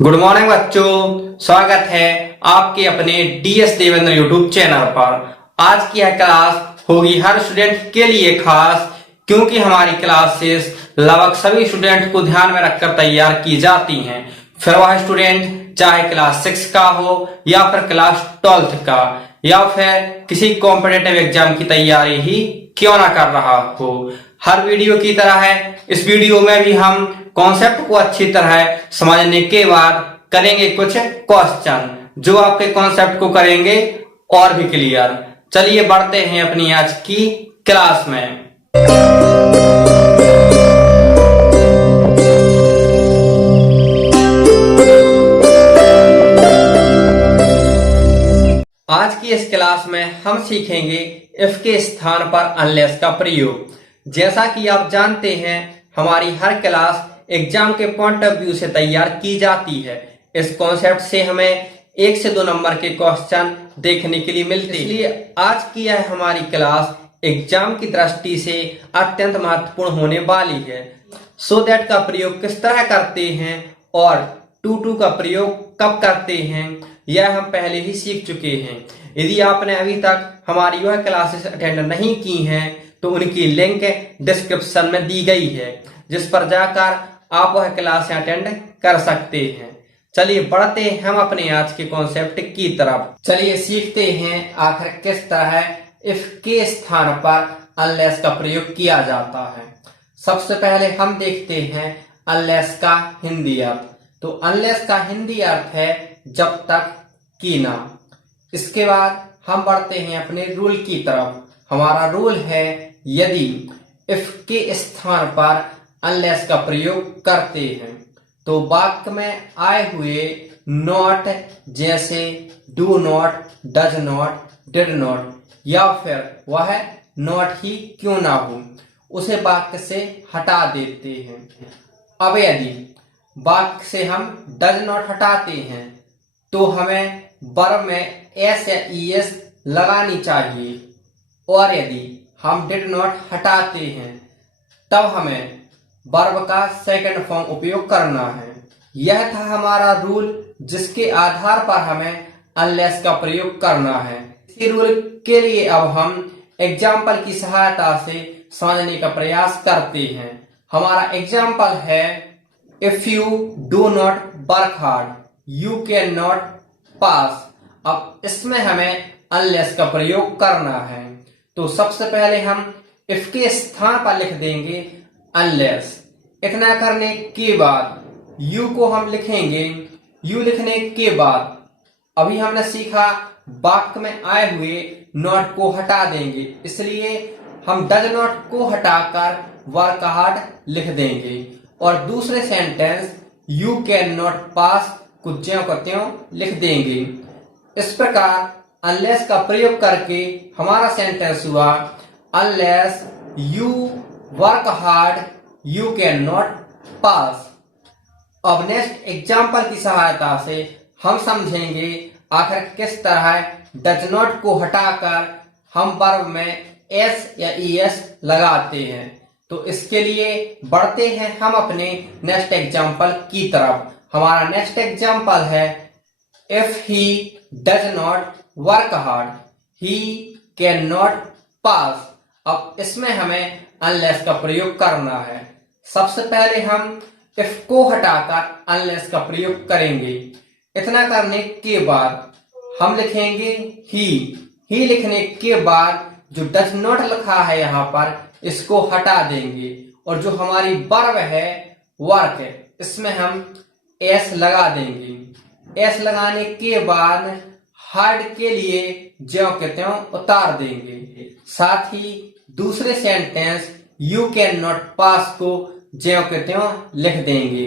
Good morning बच्चों, स्वागत है आपके अपने डीएस देवेंद्र यूट्यूब चैनल पर। आज की यह क्लास होगी हर स्टूडेंट के लिए खास, क्योंकि हमारी क्लासेस लगभग सभी स्टूडेंट को ध्यान में रखकर तैयार की जाती हैं। फिर वह स्टूडेंट चाहे क्लास 6 का हो या फिर क्लास 12th का या फिर किसी कॉम्पिटिटिव एग्जाम की तैयारी ही क्यों ना कर रहा हो। हर वीडियो की तरह है इस वीडियो में भी हम कॉन्सेप्ट को अच्छी तरह समझने के बाद करेंगे कुछ क्वेश्चन जो आपके कॉन्सेप्ट को करेंगे और भी क्लियर। चलिए बढ़ते हैं अपनी आज की क्लास में। आज की इस क्लास में हम सीखेंगे इफ के स्थान पर अनलेस का प्रयोग। जैसा कि आप जानते हैं हमारी हर क्लास एग्जाम के पॉइंट ऑफ व्यू से तैयार की जाती है। इस कॉन्सेप्ट से हमें 1 से 2 नंबर के क्वेश्चन देखने के लिए मिलते हैं, इसलिए आज की यह हमारी क्लास एग्जाम की दृष्टि से अत्यंत महत्वपूर्ण होने वाली है। सो दैट का प्रयोग किस तरह करते हैं और टू का प्रयोग कब करते हैं यह हम पहले ही सीख चुके हैं। यदि आपने अभी तक हमारी वह क्लासेस अटेंड नहीं की हैं तो उनकी लिंक डिस्क्रिप्शन में दी गई है, जिस पर जाकर आप वह क्लास अटेंड कर सकते हैं। चलिए बढ़ते हैं हम अपने आज के कॉन्सेप्ट की तरफ। चलिए सीखते हैं आखिर किस तरह इफ के स्थान पर अनलेस का प्रयोग किया जाता है। सबसे पहले हम देखते हैं अनलेस का हिंदी अर्थ। तो अनलेस का हिंदी अर्थ है जब तक कि ना। इसके बाद हम बढ़ते हैं अपने रूल की तरफ। हमारा रूल है यदि इफ के स्थान पर अनलेस का प्रयोग करते हैं तो वाक्य में आए हुए नॉट जैसे do not, does not, did not या फिर वह नॉट ही क्यों ना हो उसे वाक्य से हटा देते हैं। अब यदि वाक्य से हम डज नॉट हटाते हैं तो हमें वर्ब में एस या ईएस लगानी चाहिए, और यदि हम डिड नॉट हटाते हैं तब हमें वर्ब का सेकंड फॉर्म उपयोग करना है। यह था हमारा रूल जिसके आधार पर हमें अनलेस का प्रयोग करना है। इसी रूल के लिए अब हम एग्जाम्पल की सहायता से समझने का प्रयास करते हैं। हमारा एग्जाम्पल है if you do not work hard you can not pass. अब इसमें हमें अनलेस का प्रयोग करना है। तो सबसे पहले हम इफ के स्थान पर लिख देंगे अनलेस। इतना करने के बाद यू को हम लिखेंगे। यू लिखने के बाद अभी हमने सीखा वाक्य में आए हुए नॉट को हटा देंगे, इसलिए हम डज नॉट को हटाकर वर्क हार्ड लिख देंगे, और दूसरे sentence you can not pass को ज्यों का त्यों लिख देंगे। इस प्रकार अनलेस का प्रयोग करके हमारा सेंटेंस हुआ unless you work hard you can not pass. अब नेक्स्ट एग्जाम्पल की सहायता से हम समझेंगे आखिर किस तरह डज नॉट को हटाकर हम वर्ब में एस या ईएस लगाते हैं। तो इसके लिए बढ़ते हैं हम अपने नेक्स्ट एग्जाम्पल की तरफ। हमारा नेक्स्ट एग्जाम्पल है if he does not work hard he can not pass. अब इसमें हमें अनलेस का प्रयोग करना है। सबसे पहले हम इफ को हटाकर अनलेस का प्रयोग करेंगे। इतना करने के बाद हम लिखेंगे ही लिखने के बाद जो डज नॉट लिखा है यहाँ पर इसको हटा देंगे, और जो हमारी वर्ब है वर्क है इसमें हम एस लगा देंगे। एस लगाने के बाद हार्ड के लिए ज्यों के त्यों उतार देंगे। साथ ही दूसरे sentence you can not pass को ज्यों के त्यों लिख देंगे।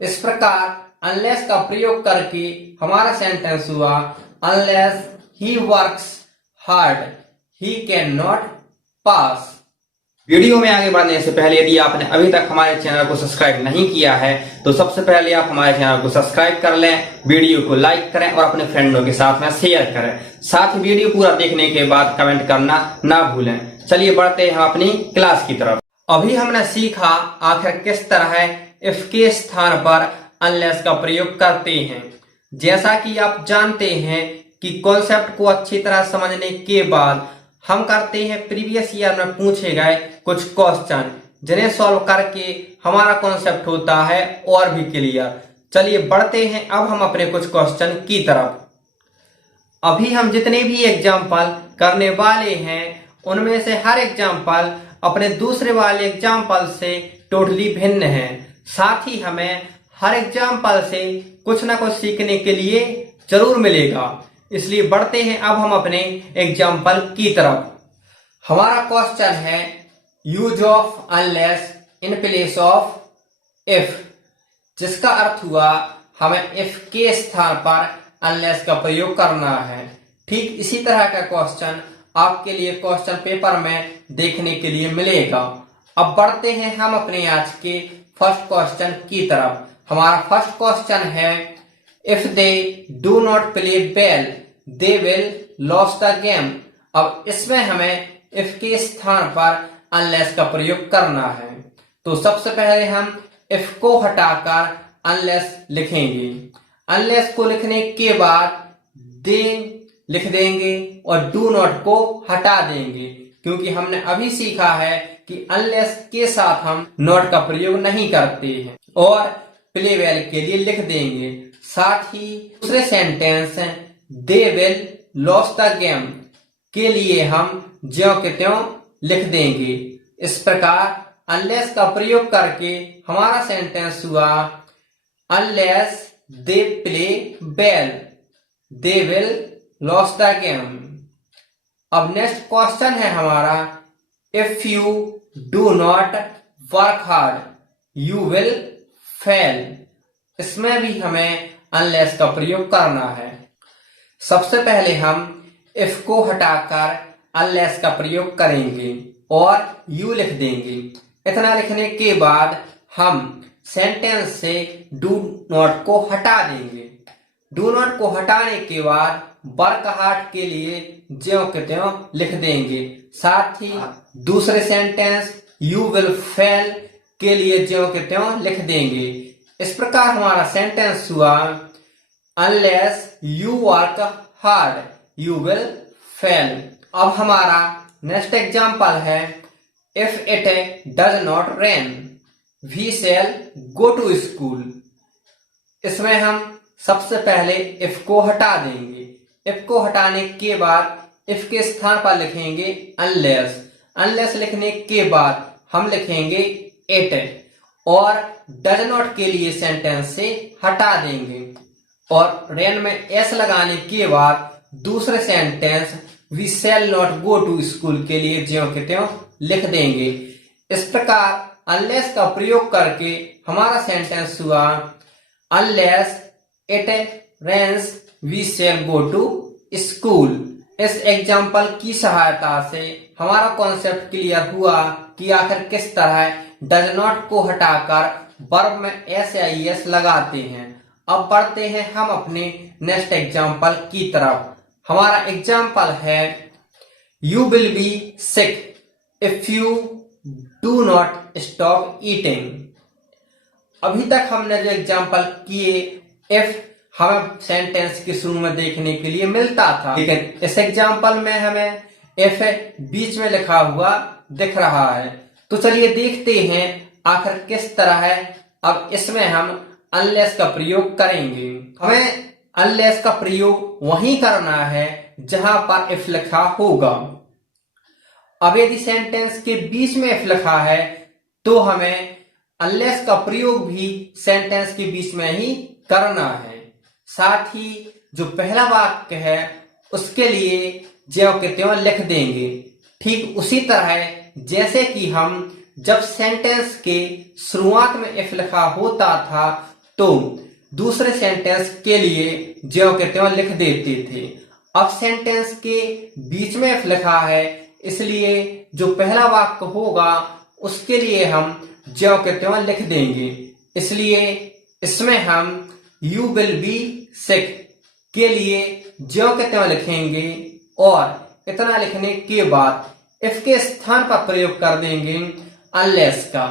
इस प्रकार अनलेस का प्रयोग करके हमारा सेंटेंस हुआ unless he works hard he can not pass. Video में आगे बढ़ने से पहले यदि आपने अभी तक हमारे चैनल को सब्सक्राइब नहीं किया है तो सबसे पहले आप हमारे चैनल को सब्सक्राइब कर लें, वीडियो को लाइक करें और अपने फ्रेंडों के साथ में शेयर करें। साथ ही वीडियो पूरा देखने के बाद कमेंट करना ना भूलें। चलिए बढ़ते हैं हम अपनी क्लास की तरफ। अभी हमने सीखा आखिर किस तरह इफ के स्थान पर अनलेस का प्रयोग करते हैं। जैसा कि आप जानते हैं कि कॉन्सेप्ट को अच्छी तरह समझने के बाद हम करते हैं प्रीवियस ईयर में पूछे गए कुछ क्वेश्चन, जिन्हें सॉल्व करके हमारा कॉन्सेप्ट होता है और भी क्लियर। चलिए बढ़ते हैं अब हम अपने कुछ क्वेश्चन की तरफ। अभी हम जितने भी एग्जाम्पल करने वाले हैं उनमें से हर एग्जाम्पल अपने दूसरे वाले एग्जाम्पल से टोटली भिन्न है। साथ ही हमें हर एग्जाम्पल से कुछ ना कुछ सीखने के लिए जरूर मिलेगा। इसलिए बढ़ते हैं अब हम अपने एग्जाम्पल की तरफ। हमारा क्वेश्चन है use of unless in place of if, जिसका अर्थ हुआ हमें इफ के स्थान पर अनलेस का प्रयोग करना है। ठीक इसी तरह का क्वेश्चन आपके लिए क्वेश्चन पेपर में देखने के लिए मिलेगा। अब बढ़ते हैं हम अपने आज के फर्स्ट क्वेश्चन की तरफ। हमारा फर्स्ट क्वेश्चन है if they do not play well they will loss the game. अब इसमें हमें इफ के स्थान पर अनलेस का प्रयोग करना है। तो सबसे पहले हम इफ को हटाकर अनलेस लिखेंगे। अनलेस को लिखने के बाद दे लिख देंगे और डू नॉट को हटा देंगे, क्योंकि हमने अभी सीखा है कि अनलेस के साथ हम नॉट का प्रयोग नहीं करते हैं। और प्ले वेल के लिए लिख देंगे। साथ ही दूसरे sentence they will loss the game के लिए हम ज्यों के त्यों लिख देंगे। इस प्रकार अनलेस का प्रयोग करके हमारा सेंटेंस हुआ unless they play well they will loss the game. अब नेक्स्ट क्वेश्चन है हमारा if you do not work hard you will fail. इसमें भी हमें अनलेस का प्रयोग करना है। सबसे पहले हम इफ को हटाकर अनलेस का प्रयोग करेंगे और यू लिख देंगे। इतना लिखने के बाद हम सेंटेंस से डू नॉट को हटा देंगे। डू नॉट को हटाने के बाद वर्क हार्ड के लिए ज्यों के त्यों लिख देंगे। साथ ही दूसरे सेंटेंस यू विल फेल के लिए ज्यों के त्यों लिख देंगे। इस प्रकार हमारा सेंटेंस हुआ unless you work hard you will fail. अब हमारा नेक्स्ट एग्जाम्पल है if it does not rain we shall go to school. इसमें हम सबसे पहले इफ को हटा देंगे। इफ को हटाने के बाद इफ के स्थान पर लिखेंगे अनलेस। अनलेस लिखने के बाद हम लिखेंगे इट और डज नॉट के लिए सेंटेंस से हटा देंगे। और रेन में एस लगाने के बाद दूसरे sentence we shall not go to school के लिए ज्यों के त्यों लिख देंगे। इस प्रकार अनलेस का प्रयोग करके हमारा सेंटेंस हुआ unless it rains we shall go to school. इस एग्जाम्पल की सहायता से हमारा कॉन्सेप्ट क्लियर हुआ कि आखिर किस तरह डज नॉट को हटाकर वर्ब में एस या एस लगाते हैं। अब बढ़ते हैं हम अपने नेक्स्ट एग्जाम्पल की तरफ। हमारा एग्जाम्पल है you will be sick if you do not stop eating. अभी तक हमने जो एग्जाम्पल किए इफ हमें सेंटेंस के शुरू में देखने के लिए मिलता था, लेकिन इस एग्जाम्पल में हमें इफ बीच में लिखा हुआ दिख रहा है। तो चलिए देखते हैं आखिर किस तरह है। अब इसमें हम अनलेस का प्रयोग करेंगे। हमें अनलेस का प्रयोग वहीं करना है जहां पर इफ लिखा होगा। अब यदि सेंटेंस के बीच में इफ लिखा है तो हमें अनलेस का प्रयोग भी सेंटेंस के बीच में ही करना है। साथ ही जो पहला वाक्य है उसके लिए ज्यों के त्यों लिख देंगे। ठीक उसी तरह जैसे कि हम जब सेंटेंस के शुरुआत में इफ लिखा होता था तो दूसरे सेंटेंस के लिए ज्यों के त्यों लिख देते थे। अब सेंटेंस के बीच में इफ लिखा है, इसलिए जो पहला वाक्य होगा उसके लिए हम ज्यों के त्यों लिख देंगे। इसलिए इसमें हम यू विल बी सिक के लिए ज्यों के त्यों लिखेंगे और इतना लिखने के बाद इफ के स्थान पर प्रयोग कर देंगे अनलेस का।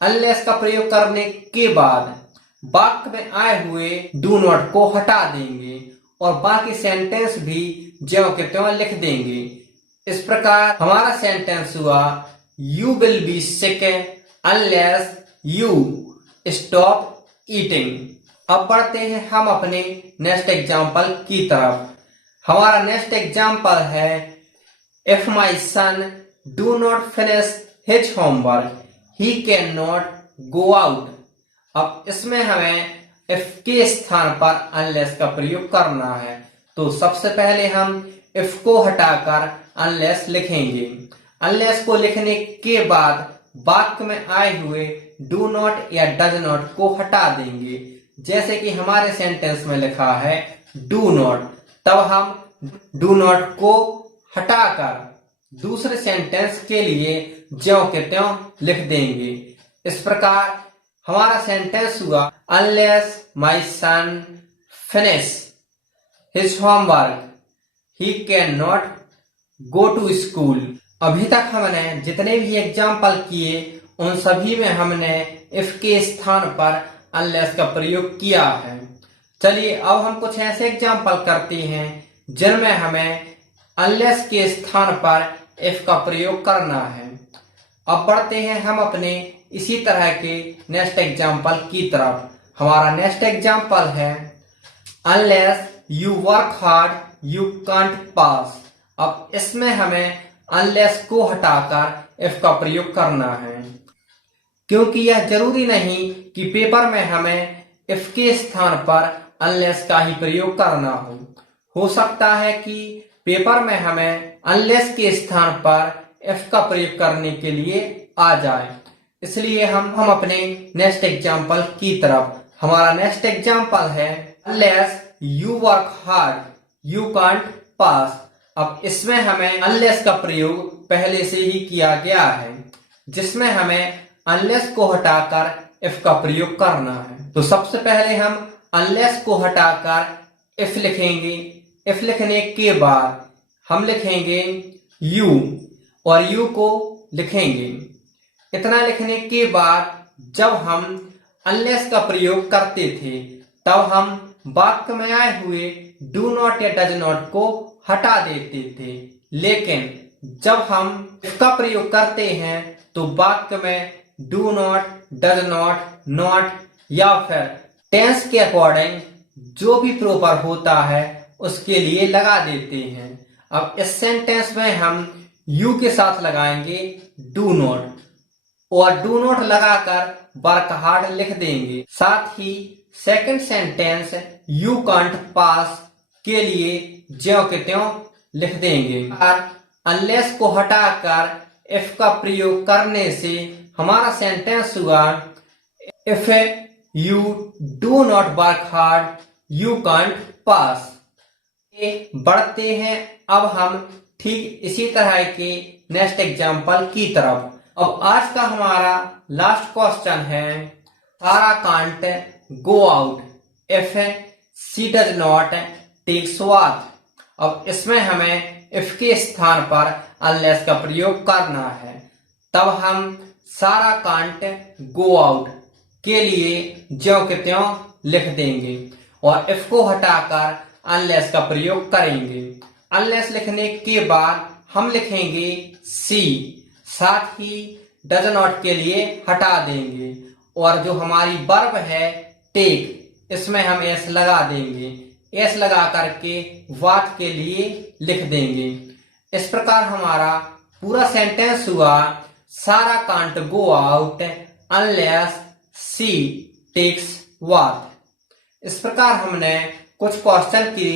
अनलेस का प्रयोग करने के बाद वाक्य में आए हुए डू नॉट को हटा देंगे और बाकी सेंटेंस भी ज्यों के त्यों लिख देंगे। इस प्रकार हमारा सेंटेंस हुआ you will be sick unless you stop eating. अब बढ़ते हैं हम अपने नेक्स्ट एग्जाम्पल की तरफ। हमारा नेक्स्ट एग्जाम्पल है if my son do not finish his homework he can not go out. अब इसमें हमें इफ के स्थान पर अनलेस का प्रयोग करना है, तो सबसे पहले हम इफ को हटाकर अनलेस लिखेंगे। अनलेस को लिखने के बाद वाक्य में आए हुए डू नॉट या डज नॉट को हटा देंगे। जैसे कि हमारे सेंटेंस में लिखा है डू नॉट, तब हम डू नॉट को हटाकर दूसरे सेंटेंस के लिए ज्यों के त्यों लिख देंगे। इस प्रकार हमारा सेंटेंस हुआ unless my son finish his homework he can not go to school. अभी तक हमने जितने भी एग्जाम्पल किए उन सभी में हमने इफ के स्थान पर अनलेस का प्रयोग किया है। चलिए अब हम कुछ ऐसे एग्जाम्पल करते हैं जिनमें हमें अनलेस के स्थान पर इफ का प्रयोग करना है। अब बढ़ते हैं हम अपने इसी तरह के नेक्स्ट एग्जाम्पल की तरफ। हमारा नेक्स्ट एग्जाम्पल है unless you work hard you can't pass. अब इसमें हमें अनलेस को हटाकर इफ का प्रयोग करना है, क्योंकि यह जरूरी नहीं कि पेपर में हमें इफ के स्थान पर अनलेस का ही प्रयोग करना हो सकता है कि पेपर में हमें अनलेस के स्थान पर इफ का प्रयोग करने के लिए आ जाए। इसलिए हम अपने नेक्स्ट एग्जाम्पल की तरफ। हमारा नेक्स्ट एग्जाम्पल है unless you work hard you can't pass. अब इसमें हमें अनलेस का प्रयोग पहले से ही किया गया है, जिसमें हमें अनलेस को हटाकर इफ का प्रयोग करना है। तो सबसे पहले हम अनलेस को हटाकर इफ लिखेंगे। इफ लिखने के बाद हम लिखेंगे यू और यू को लिखेंगे। इतना लिखने के बाद जब हम अनलेस का प्रयोग करते थे, तब हम वाक्य में आए हुए डू नॉट या डज नॉट को हटा देते थे। लेकिन जब हम इफ का प्रयोग करते हैं तो वाक्य में do not, does not, not या फिर टेंस के अकॉर्डिंग जो भी प्रॉपर होता है उसके लिए लगा देते हैं। अब इस सेंटेंस में हम यू के साथ लगाएंगे डू नॉट और डू नॉट लगाकर वर्क हार्ड लिख देंगे। साथ ही सेकंड सेंटेंस यू कांट पास के लिए ज्यों के त्यों लिख देंगे। और अनलेस को हटाकर इफ का प्रयोग करने से हमारा सेंटेंस हुआ if you do not work hard you can't pass. बढ़ते हैं अब हम ठीक इसी तरह के नेक्स्ट एग्जाम्पल की तरफ। अब आज का हमारा लास्ट क्वेश्चन है Sarah can't go out if she does not take swath. अब इसमें हमें इफ के स्थान पर अनलेस का प्रयोग करना है। तब हम सारा कांट गो आउट के लिए ज्यों के त्यों लिख देंगे और इफ को हटाकर अनलेस का प्रयोग करेंगे। अनलेस लिखने के बाद हम लिखेंगे सी, साथ ही डज नॉट के लिए हटा देंगे और जो हमारी वर्ब है टेक, इसमें हम एस लगा देंगे। एस लगा करके वाट के लिए लिख देंगे। इस प्रकार हमारा पूरा सेंटेंस हुआ Sarah can't go out unless she takes what. इस प्रकार हमने कुछ क्वेश्चन की